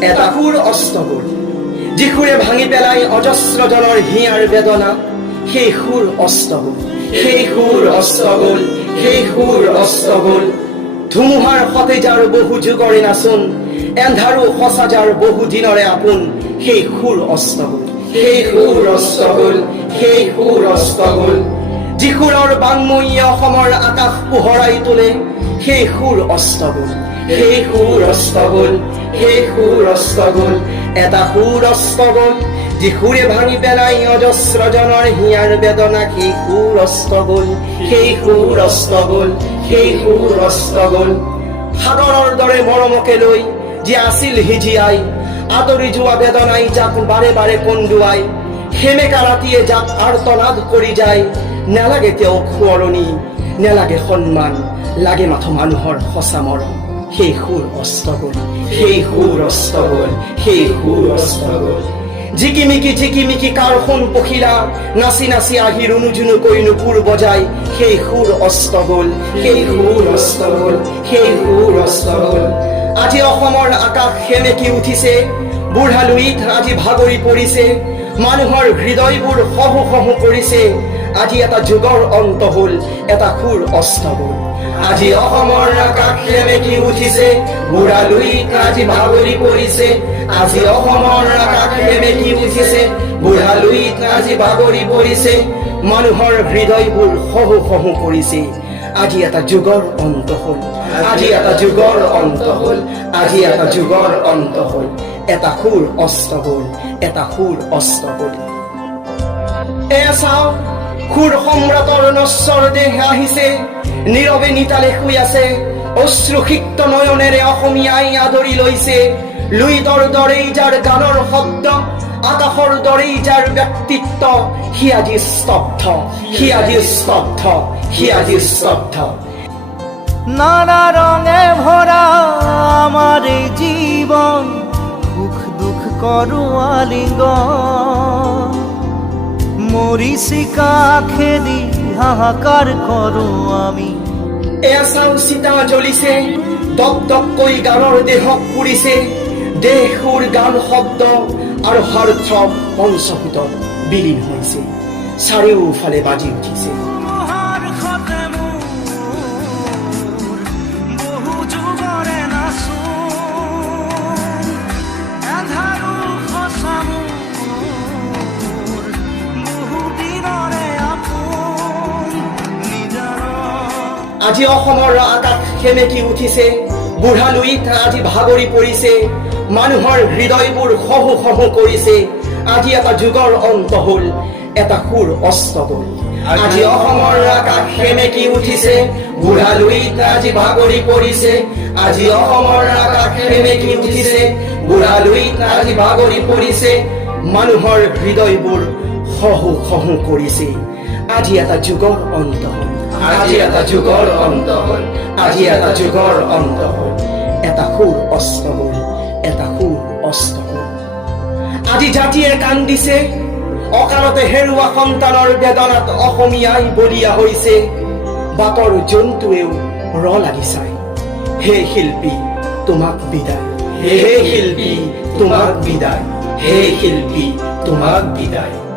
এটা সুৰ অস্ত গ'ল যি সুৰে ভাঙি পেলাই অজস্ৰজনৰ হিয়াৰ বেদনা সেই সুৰ অস্ত গ'ল সেই সুৰ অস্ত গ'ল সেই সুৰ অস্ত গ'ল ধুমুহাৰ সতে যাৰ বহু যুগৰে নাচোন এন্ধাৰো সঁচা যাৰ বহু দিনৰে আপোন সেই সুৰ অস্ত গ'ল সেই সুৰ অস্ত গ'ল সেই সুৰ অস্ত গ'ল যি সুৰৰ বাংময়ীয়ে অসমৰ আকাশ পোহৰাই তোলে সেই সুৰ অস্ত গ'ল সেই সুৰ অস্ত গ'ল সেই সুৰ অস্ত গ'ল এটা সুৰ অস্ত গ'ল যি সুৰে ভাঙি পেলাই অজস্ৰজনৰ হিয়াৰ বেদনা সেই সুৰ অস্ত গ'ল সেই সুৰ অস্ত গ'ল সেই সুৰ অস্ত গ'ল সাগৰৰ দৰে মৰমকে লৈ যি আছিল হিজিয়াই আদৰি যোৱা বেদনাই যাক বাৰে বাৰে কন্দুৱাই সেমেকা ৰাতিয়ে যাক আৰ্তনাদ কৰি যায় নালাগে তেওঁক সোঁৱৰণি নালাগে সন্মান লাগে মাথো মানুহৰ সঁচা মৰম সেই সুৰ অস্ত গ'ল সেই সুৰ অস্ত গ'ল সেই সুৰ অস্ত গ'ল ঝিকিমিকি কাৰ সোণ পখিলা নাচি নাচি আহি ৰুণু ঝুনু কৈ নুপুৰ বজাই সেই সুৰ অস্ত গ'ল সেই সুৰ অস্ত গ'ল সেই সুৰ অস্ত গ'ল আজি অসমৰ আকাশ সেমেকি উঠিছে বুঢ়া লুইত আজি ভাগৰি পৰিছে মানুহৰ হৃদয়বোৰ সহু সহু কৰিছে আজি এটা যুগৰ অন্ত হ'ল এটা সুৰ অস্ত গ'ল আজি অসমৰ আকাশ সেমেকি উঠিছে বুঢ়া লুইত আজি ভাগৰি পৰিছে আজি অসমৰ আকাশ সেমেকি উঠিছে বুঢ়া লুইত আজি ভাগৰি পৰিছে মানুহৰ হৃদয়বোৰ সহু সহু কৰিছে আজি এটা যুগৰ অন্ত হ'ল আজি এটা যুগৰ অন্ত হ'ল আজি এটা যুগৰ অন্ত হ'ল এটা সুৰ অস্ত গ'ল এটা সুৰ অস্ত গ'ল এয়া চাওঁ সুৰ সম্ৰাটৰ নশ্বৰ দেহ আহিছে নীৰৱে নিতালে শুই আছে অশ্ৰুসিক্ত নয়নেৰে অসমীয়াই আদৰি লৈছে লুইতৰ দৰেই যাৰ গানৰ শব্দ আকাশৰ দৰেই যাৰ ব্যক্তিত্ব সি আজি স্তব্ধ সি আজি স্তব্ধ সি আজি স্তব্ধ নানা রঙে ভরা আমার এই জীবন সুখ দুঃখ করু আলিঙ্গন মরিচিকা খেদি হাহাকার করো আমি এয়া চাওঁ চিতা জ্বলিছে দপদপকৈ গানৰ দেহক পুৰিছে দেহ সুৰ গান শব্দ আৰু হৰ্থ পঞ্চভূতত বিলীন হৈছে চাৰিওফালে বাজি উঠিছে আজি অসমৰ আকাশ সেমেকি উঠিছে বুঢ়া লুইত আজি ভাগৰি পৰিছে মানুহৰ হৃদয়বোৰ সহু সহু কৰিছে আজি এটা যুগৰ অন্ত হ'ল এটা সুৰ অস্ত গ'ল আজি অসমৰ আকাশ সেমেকি উঠিছে বুঢ়া লুইত আজি ভাগৰি পৰিছে আজি অসমৰ আকাশ সেমেকি উঠিছে বুঢ়া লুইত আজি ভাগৰি পৰিছে মানুহৰ হৃদয়বোৰ সহু সহু কৰিছে আজি এটা যুগৰ অন্ত হ'ল আজি এটা যুগৰ অন্ত হ'ল আজি এটা যুগৰ অন্ত হ'ল এটা সুৰ অস্ত গ'ল এটা সুৰ অস্ত গ'ল আজি জাতিয়ে কান্দিছে অকালতে হেৰুৱা সন্তানৰ বেদনাত অসমীয়াই বলিয়া হৈছে বাটৰ জন্তুৱেও লাগি চাই হে শিল্পী তোমাক বিদায় হে শিল্পী তোমাক বিদায় হে শিল্পী তোমাক বিদায়